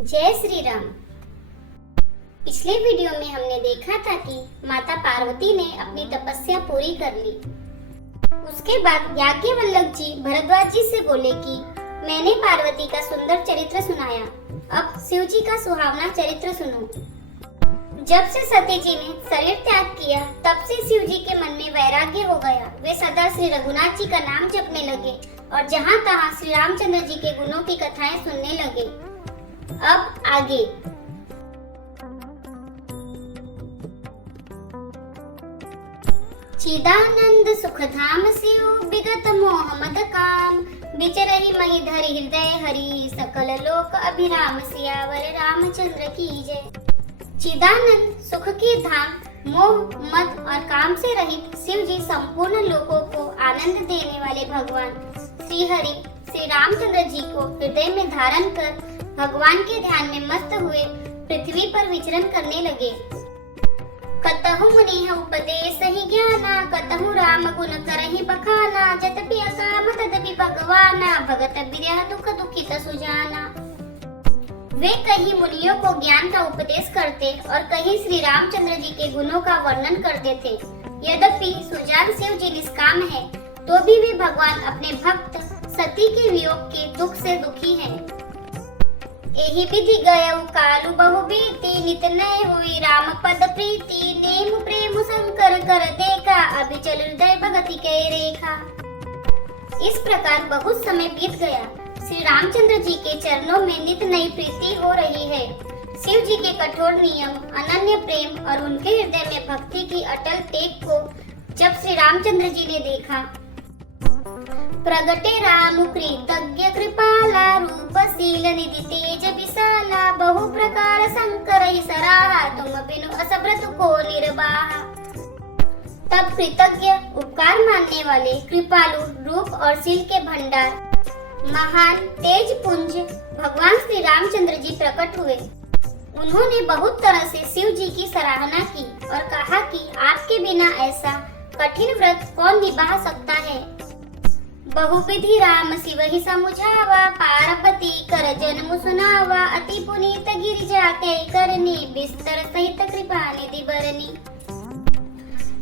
जय श्री राम। पिछले वीडियो में हमने देखा था कि माता पार्वती ने अपनी तपस्या पूरी कर ली। उसके बाद याज्ञवल्क्य जी भरद्वाज जी से बोले कि मैंने पार्वती का सुंदर चरित्र सुनाया, अब शिव जी का सुहावना चरित्र सुनो। जब से सती जी ने शरीर त्याग किया, तब से शिव जी के मन में वैराग्य हो गया। वे सदा श्री रघुनाथ जी का नाम जपने लगे और जहाँ तहाँ श्री रामचंद्र जी के गुणों की कथाएं सुनने लगे। अब आगे चिदानंद सुखधाम शिव विगत मोह मद काम बिचरहि मही धरि हृदय हरि सकल लोक अभिराम सियावर रामचंद्र की जय। चिदानंद सुख के धाम मोह मद और काम से रहित शिव जी संपूर्ण लोकों को आनंद देने वाले भगवान श्री हरि श्री रामचंद्र जी को हृदय में धारण कर भगवान के ध्यान में मस्त हुए पृथ्वी पर विचरण करने लगे। कतहु मुनि उपदेश ही ज्ञाना, कतहु राम गुण करहि बखाना, जतपि अकाम तदपि भगवाना, भगत विरह दुख दुखित सुजाना। वे कहीं मुनियों को ज्ञान का उपदेश करते और कहीं श्री रामचंद्र जी के गुणों का वर्णन करते थे। यद्यपि सुजान शिव जी निष्काम है, तो भी वे भगवान अपने भक्त सती के वियोग के दुख से दुखी हैं। एहि विधि गयउ कालु बहु बीती, नित नय हुई राम पद प्रीति, नेम प्रेम शंकर कर देखा, अभिचल हृदय भगति के रेखा। इस प्रकार बहुत समय बीत गया। श्री रामचंद्र जी के चरणों में नित नई प्रीति हो रही है। शिव जी के कठोर नियम, अनन्य प्रेम और उनके हृदय में भक्ति की अटल टेक को जब श्री रामचंद्र जी ने देखा, प्रगटे राम कृतज्ञ कृपाला, रूपशील निधि तेज विशाला, बहु प्रकार शंकर ही सराहा, तुम बिनु असब्रत को निर्वाहा। तब कृतज्ञ, उपकार मानने वाले, कृपालु, रूप और शील के भंडार, महान तेज पुंज भगवान श्री रामचंद्र जी प्रकट हुए। उन्होंने बहुत तरह से शिव जी की सराहना की और कहा कि आपके बिना ऐसा कठिन व्रत कौन निभा सकता है। बहुविधि राम शिव ही समुझावा, पार्वती कर जन्म सुनावा, अति पुनीत गिरिजा के करनी, बिस्तर सहित कृपा निधि बरनी।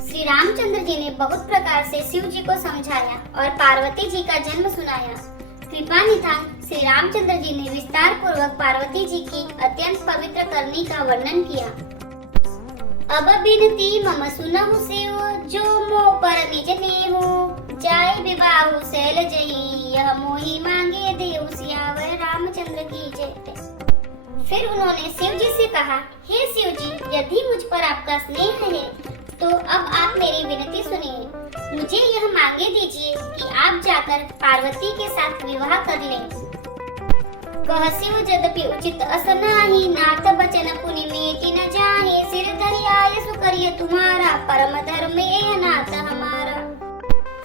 श्री रामचंद्र जी ने बहुत प्रकार से शिव जी को समझाया और पार्वती जी का जन्म सुनाया। कृपा निधान श्री रामचंद्र जी ने विस्तार पूर्वक पार्वती जी की अत्यंत पवित्र करनी का वर्णन किया। अब बिनती मम सुनहु शिव, जो मोह पर निज नेहु, जाय विवाहु शैल जही, यह मोहि मांगे देव सियावर रामचंद्र की जय। फिर उन्होंने शिव जी से कहा, हे शिव जी, यदि मुझ पर आपका स्नेह है तो अब आप मेरी विनती सुनिए। मुझे यह मांगे दीजिए कि आप जाकर पार्वती के साथ विवाह कर लें। कह शिव यद्यपि उचित अस नाही, नाथ बचन पुनि मेटि न जाहि, सिर धरि आय सुकरिय तुम्हारा, परम धर्म एह नाथ हमारा।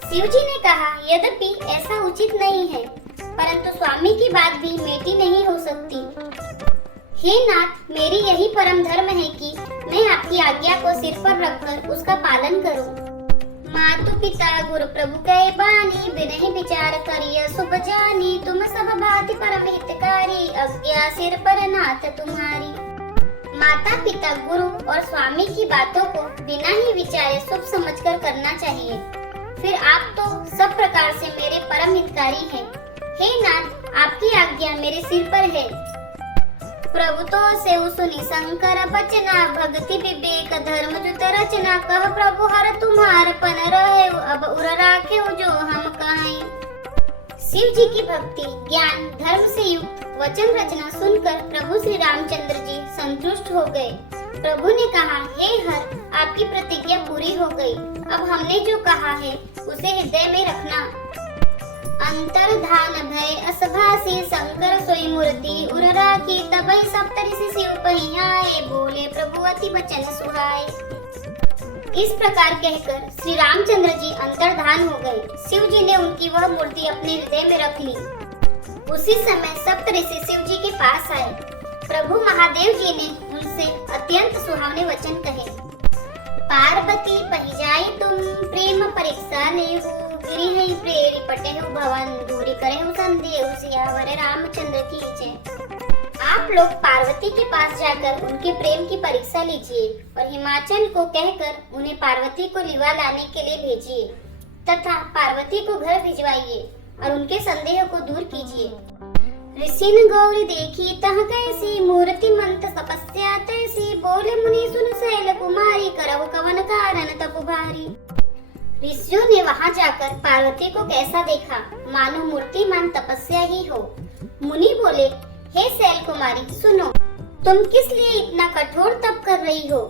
शिव जी ने कहा, यद्यपि ऐसा उचित नहीं है, परंतु स्वामी की बात भी मेटी नहीं हो सकती। हे नाथ, मेरी यही परम धर्म है कि मैं आपकी आज्ञा को सिर पर रखकर उसका पालन करूं। मातु पिता गुरु प्रभु कै बानी, बिनहि विचार करिय शुभ जानी, तुम सब भांति परम हितकारी, आज्ञा सिर पर नाथ तुम्हारी। माता पिता गुरु और स्वामी की बातों को बिना ही विचारे शुभ समझकर करना चाहिए। फिर आप तो सब प्रकार से मेरे परम हितकारी हैं। हे नाथ, आपकी आज्ञा मेरे सिर पर है। प्रभु तो से सुनि शंकर बचना, भक्ति विवेक धर्म जुत रचना, कह प्रभु हर तुम्हार पन रहे, अब उर राखे जो हम कहें। शिव जी की भक्ति ज्ञान धर्म से युक्त वचन रचना सुनकर प्रभु श्री रामचंद्र जी संतुष्ट हो गए। प्रभु ने कहा, हे हर, आपकी प्रतिज्ञा पूरी हो गई। अब हमने जो कहा है उसे हृदय में रखना। अंतर्धान भय असभासी, शंकर सोई मूर्ति उर राखी, तबई सप्तऋषि शिव पहि आए, बोले प्रभु अति बचन सुहाए। इस प्रकार कहकर श्री रामचंद्र जी अंतर्धान हो गए। शिव जी ने उनकी वह मूर्ति अपने हृदय में रख ली। उसी समय सप्तऋषि शिव जी के पास आए। प्रभु महादेव जी ने उनसे अत्यंत सुहावने वचन कहे। पार्वती पहि जाई तुम, प्रेम परीक्षा नेहु, गिरिहि प्रेरि पटेहु भवन, दूरी करेहु संदेहु, सियावर रामचंद्र की जय। आप आप लोग पार्वती के पास जाकर उनके प्रेम की परीक्षा लीजिए और हिमाचल को कहकर उन्हें पार्वती को लिवा लाने के लिए भेजिए तथा पार्वती को घर भिजवाइए और उनके संदेह को दूर कीजिए। ऋषि ने गौरी देखी तह कैसी मूर्ति मंत तपस्या तैसी, बोले मुनि सुन शैल कुमारी करहु कवन कारण तप भारी। ऋषियों ने वहां जाकर पार्वती को कैसा देखा, मानो मूर्तिमान तपस्या ही हो। मुनि बोले, हे शैल कुमारी सुनो, तुम किस लिए इतना कठोर तप कर रही हो।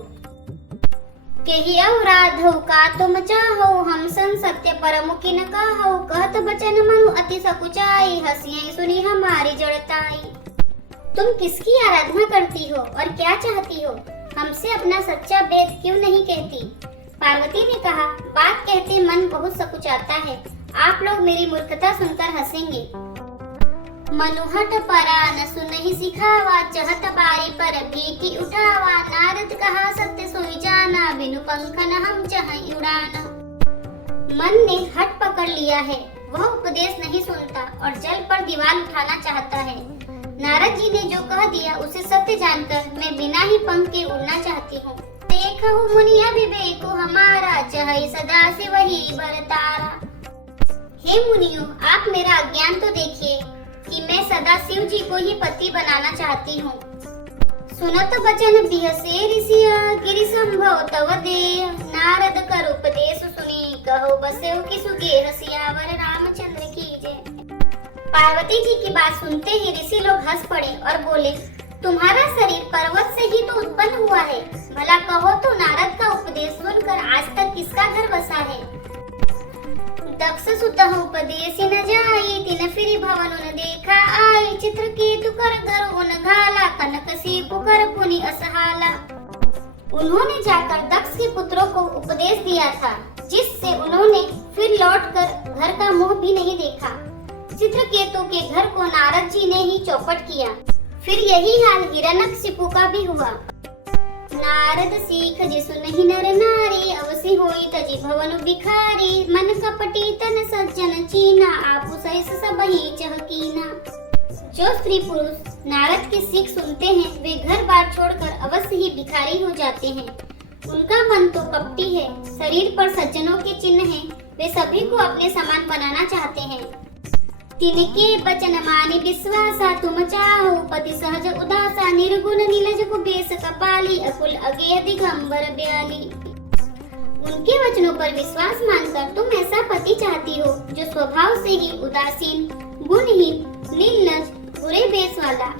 केहि अवराधौ का तुम चाहो, हम सन सत्य परमुखि न कहो, कहत बचन मनु अति सकुचाई, हंसिए सुनी हमारी जड़ताई। तुम किसकी आराधना करती हो और क्या चाहती हो, हमसे अपना सच्चा भेद क्यों नहीं कहती। पार्वती ने कहा, बात कहते मन बहुत सकुचाता है, आप लोग मेरी मूर्खता सुनकर हंसेंगे। मनुहट परा न सुनहि सिखावा, चहत बारी पर भीति उठावा, नारद कहा सत्य सोई जाना, बिनु पंखन हम चहई उड़ाना। मन ने हट पकड़ लिया है, वह उपदेश नहीं सुनता और जल पर दीवार उठाना चाहता है। नारद जी ने जो कह दिया उसे सत्य जानकर मैं बिना ही पंख के उड़ना चाहती हूँ। देखो मुनि अभिवेको हमारा, चहई सदा से वही बरतारा। हे मुनियों, आप मेरा अज्ञान तो देखिए कि मैं सदा शिव जी को ही पति बनाना चाहती हूँ। सुनत बचन बिहसे ऋषिया, गिरि संभव तव देह, नारद कर उपदेश सुनी, कहो बसेउ कि सुगेह सियावर रामचंद्र की जय। पार्वती जी की बात सुनते ही ऋषि लोग हंस पड़े और बोले, तुम्हारा शरीर पर्वत से ही तो उत्पन्न हुआ है, भला कहो तो नारद का उपदेश सुनकर आज तक किसका घर बसा है। दक्ष सुतः उपदेश न जाई, तिन फिरि भवन उन देखा आई, चित्रकेतु कर घर उन घाला, कनक सीपु कर पुनि असहाला। उन्होंने जाकर दक्ष के पुत्रों को उपदेश दिया था, जिससे उन्होंने फिर लौटकर घर का मुंह भी नहीं देखा। चित्रकेतु के घर को नारद जी ने ही चौपट किया। फिर यही हाल हिरण्यकशिपु का भी हुआ। नारद सीख जिसु नहीं नर नारी, अवसि होई तजी भवन बिखारी, मन कपटी तन सज्जन चीना, आपु सहिस सबहि चहकीना। जो स्त्री पुरुष नारद की सीख सुनते हैं वे घर बार छोड़कर अवश्य ही भिखारी हो जाते हैं। उनका मन तो कपटी है, शरीर पर सज्जनों के चिन्ह हैं, वे सभी को अपने समान बनाना चाहते हैं। तिनके बचन मानि विश्वासा, तुम चाहो पति सहज उदासा, निर्गुण नीलज कुबेश कपाली, अकुल अगेय दिगंबर ब्याली। उनके वचनों पर विश्वास मानकर तुम ऐसा पति चाहती हो जो स्वभाव से ही उदासीन, गुणहीन, नीलज, बुरे बेस वाला,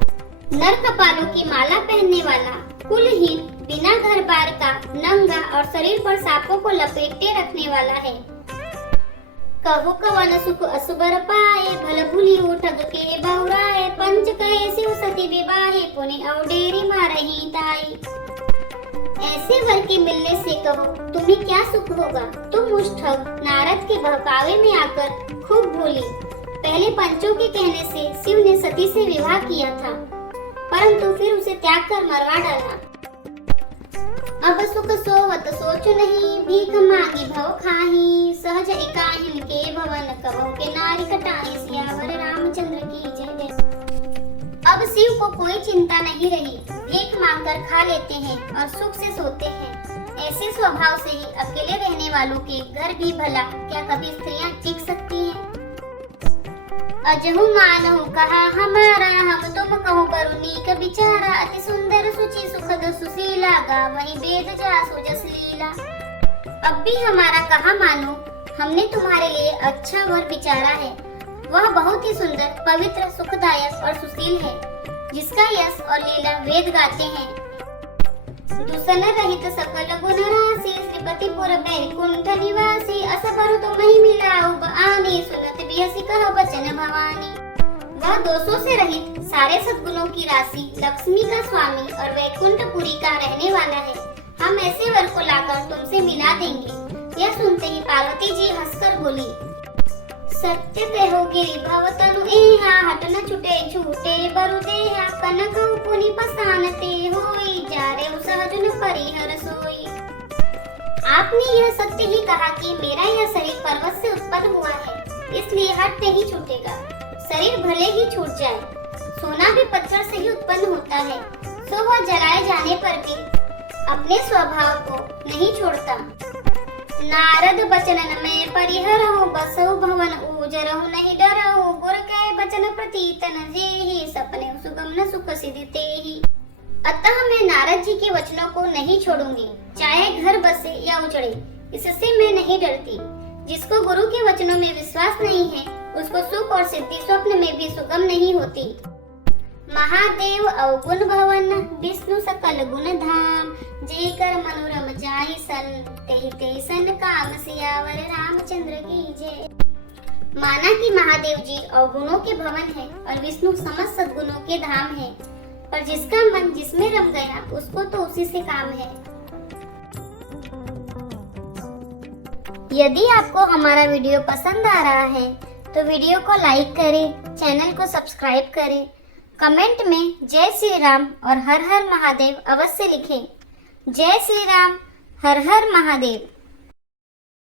नर कपालों की माला पहनने वाला, कुलहीन, बिना घर बार का, नंगा और शरीर पर सांपों को लपेटे रखने वाला है। कहु कवन सुख असुबर पाए, भल भूली उठग के बहुराए, पंच कहे शिव सती विवाहे, पुनि औडेरी मारही ताई। ऐसे वर के मिलने से कहो तुम्हें क्या सुख होगा। तुम उस ठग नारद के बहकावे में आकर खूब भूली। पहले पंचों के कहने से शिव ने सती से विवाह किया था, परंतु फिर उसे त्याग कर मरवा डाला। अब सुख सोवत सोचु नहीं, भीख मांगी भव खाही, सहज एकाहिन के भवन, कहो के नारी कटाई, सियावर रामचंद्र की जय। अब शिव को कोई चिंता नहीं रही, भीख मांगकर खा लेते हैं और सुख से सोते हैं। ऐसे स्वभाव से ही अकेले रहने वालों के घर भी भला क्या कभी स्त्रियां टिक सकती हैं। अजहु मानहु कहा हमारा, हम तुम कहो करुणीक बिचारा, अति सुंदर सुचि सुखद सुशीला, गावहि वेद जासु जस लीला। अब भी हमारा कहा मानो, हमने तुम्हारे लिए अच्छा वर विचारा है। वह बहुत ही सुंदर, पवित्र, सुखदायक और सुशील है, जिसका यश और लीला वेद गाते हैं। दूषण रहित सकल गुण राशि, श्रीपतिपुर बैकुंठ निवासी, अस परु तुम्हि मिलाऊ आनी, सुनत बिहसि कह बचन भवानी। वह दोषों से रहित, सारे सद्गुणों की राशि, लक्ष्मी का स्वामी और वैकुंठपुरी का रहने वाला है। हम ऐसे वर को लाकर तुमसे मिला देंगे। यह सुनते ही पार्वती जी हंसकर बोली, सत्य कहो गिरि भवतनु एहा, हट न छुटे छूटे बरु देहा, कनक पुनि पसानते होई, जारे सहज न परिहर सोई। आपने यह सत्य ही कहा कि मेरा यह शरीर पर्वत से उत्पन्न हुआ है, इसलिए हट नहीं छूटेगा। शरीर भले ही छूट जाए, सोना भी पत्थर से ही उत्पन्न होता होता है, सो वह जलाए जाने पर भी अपने स्वभाव को नहीं छोड़ता। नारद बचनन में परिहरहु, बसहु भवन ऊजरहु, नहीं डरहु गुर के बचन प्रतीत न जेहि, सपने सुगम न सुख सिद्धि तेहि। अतः मैं नारद जी के वचनों को नहीं छोड़ूंगी, चाहे घर बसे या उजड़े, इससे मैं नहीं डरती। जिसको गुरु के वचनों में विश्वास नहीं है, उसको सुख और सिद्धि स्वप्न में भी सुगम नहीं होती। महादेव अवगुण भवन, विष्णु सकल गुण धाम, जेकर मनोरम जाहि सन, तेहि तेहि सन काम सियावर रामचंद्र की जय। माना कि महादेव जी अवगुणों के भवन है और विष्णु समस्त सद्गुणों के धाम है, पर जिसका मन जिसमें रम गया उसको तो उसी से काम है। यदि आपको हमारा वीडियो पसंद आ रहा है तो वीडियो को लाइक करें, चैनल को सब्सक्राइब करें, कमेंट में जय श्री राम और हर हर महादेव अवश्य लिखें। जय श्री राम, हर हर महादेव।